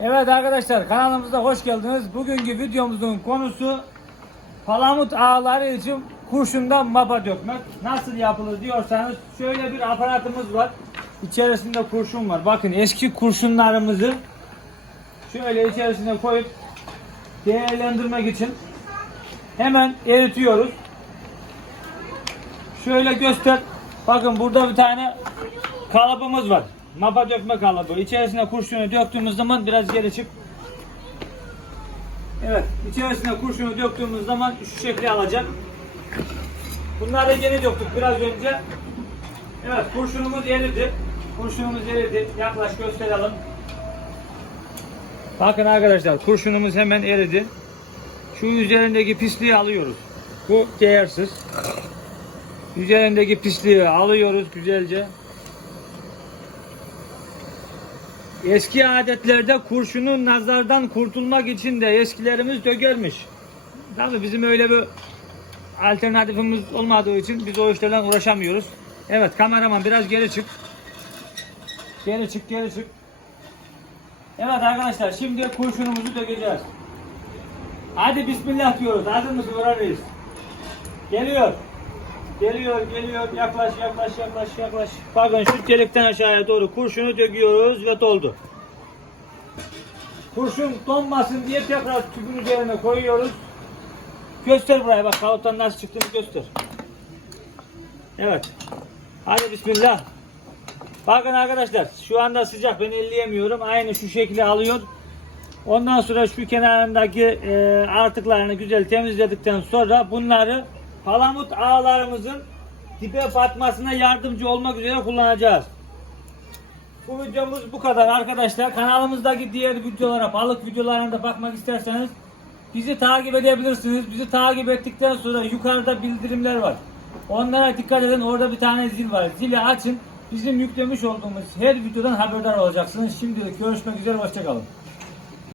Evet arkadaşlar kanalımıza hoş geldiniz. Bugünkü videomuzun konusu palamut ağları için kurşundan mapa dökmek. Nasıl yapılır diyorsanız şöyle bir aparatımız var. İçerisinde kurşun var. Bakın eski kurşunlarımızı şöyle içerisine koyup değerlendirmek için hemen eritiyoruz. Şöyle göster. Bakın burada bir tane kalıbımız var. Mapa dökme kalıbı. İçerisine kurşunu döktüğümüz zaman biraz geri çık. Evet, içerisine kurşunu döktüğümüz zaman şu şekli alacak. Bunları yeni döktük biraz önce. Evet, kurşunumuz eridi. Kurşunumuz eridi. Yaklaş gösterelim. Bakın arkadaşlar, kurşunumuz hemen eridi. Şu üzerindeki pisliği alıyoruz. Bu değersiz. Üzerindeki pisliği alıyoruz güzelce. Eski adetlerde kurşunun nazardan kurtulmak için de eskilerimiz dökermiş. Tabii bizim öyle bir alternatifimiz olmadığı için biz o işlerden uğraşamıyoruz. Evet kameraman biraz geri çık. Geri çık geri çık. Evet arkadaşlar şimdi kurşunumuzu dökeceğiz. Hadi bismillah diyoruz. Hazır mısın Orhan? Geliyor. Geliyor, geliyor. Yaklaş, yaklaş, yaklaş, yaklaş. Bakın şu delikten aşağıya doğru kurşunu döküyoruz ve doldu. Kurşun donmasın diye tekrar tüpün üzerine koyuyoruz. Göster buraya bak kağıttan nasıl çıktığını göster. Evet. Hadi bismillah. Bakın arkadaşlar şu anda sıcak ben elleyemiyorum. Aynı şu şekli alıyor. Ondan sonra şu kenarındaki e, artıklarını güzel temizledikten sonra bunları palamut ağlarımızın dibe batmasına yardımcı olmak üzere kullanacağız. Bu videomuz bu kadar arkadaşlar. Kanalımızdaki diğer videolara, balık videolarına da bakmak isterseniz bizi takip edebilirsiniz. Bizi takip ettikten sonra yukarıda bildirimler var. Onlara dikkat edin. Orada bir tane zil var. Zili açın. Bizim yüklemiş olduğumuz her videodan haberdar olacaksınız. Şimdilik görüşmek üzere. Hoşçakalın.